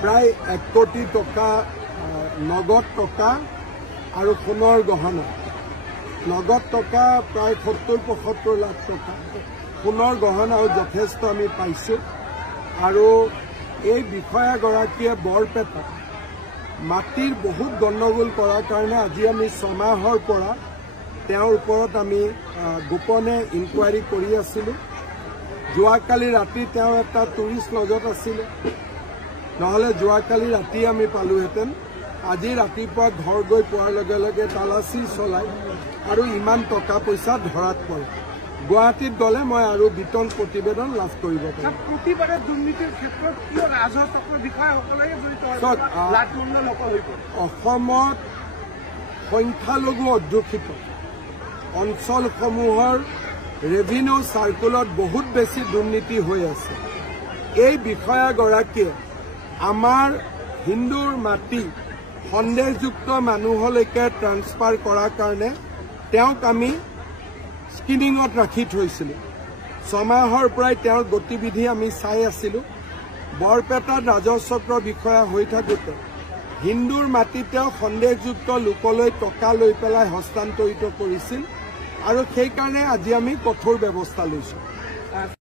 প্ৰায় 1 কোটি টকা নগদ টকা আৰু সোণৰ গহনা। নগদ টকা প্ৰায় 70-75 লাখ টকা, সোণৰ গহনাও যথেষ্ট আমি পাইছোঁ। আৰু এই বিষয়াগৰাকীয়ে বৰপেটা মাটিৰ বহুত গণ্ডগোল কৰাৰ কাৰণে আজি আমি 6 মাহৰ পৰা তেওঁৰ ওপৰত আমি গোপনে ইনকুৱাৰী কৰি আছিলোঁ। যোৱাকালি ৰাতি তেওঁ এটা টুৰিষ্ট লজত আছিলে, নহ'লে যোৱাকালি ৰাতি আমি পালোহেঁতেন। আজি ৰাতিপুৱা ঘৰ গৈ পোৱাৰ লগে লগে তালাচী চলাই আৰু ইমান টকা পইচা ধৰাত পৰে। গুৱাহাটীত গ'লে মই আৰু বিতং প্ৰতিবেদন লাভ কৰিব পাৰিম। প্ৰতিবাৰে দুৰ্নীতিৰ ক্ষেত্ৰত কিয় ৰাজহচক্ৰৰ বিষয়াসকলে জড়িত? অসমত সংখ্যালঘু অধ্যুষিত অঞ্চলসমূহৰ ৰেভিনিউ চাৰ্কুলত বহুত বেছি দুৰ্নীতি হৈ আছে। এই বিষয়াগৰাকীয়ে আমাৰ হিন্দুৰ মাটি সন্দেহযুক্ত মানুহলৈকে ট্ৰান্সফাৰ কৰাৰ কাৰণে তেওঁক আমি স্ক্ৰিনিঙত ৰাখি থৈছিলোঁ। 6 মাহৰ পৰাই তেওঁৰ গতিবিধি আমি চাই আছিলোঁ। বৰপেটাত ৰাজহচক্ৰৰ বিষয়া হৈ থাকোঁতে হিন্দুৰ মাটি তেওঁ সন্দেহযুক্ত লোকলৈ টকা লৈ পেলাই হস্তান্তৰিত কৰিছিল, আৰু সেইকাৰণে আজি আমি কঠোৰ ব্যৱস্থা লৈছোঁ।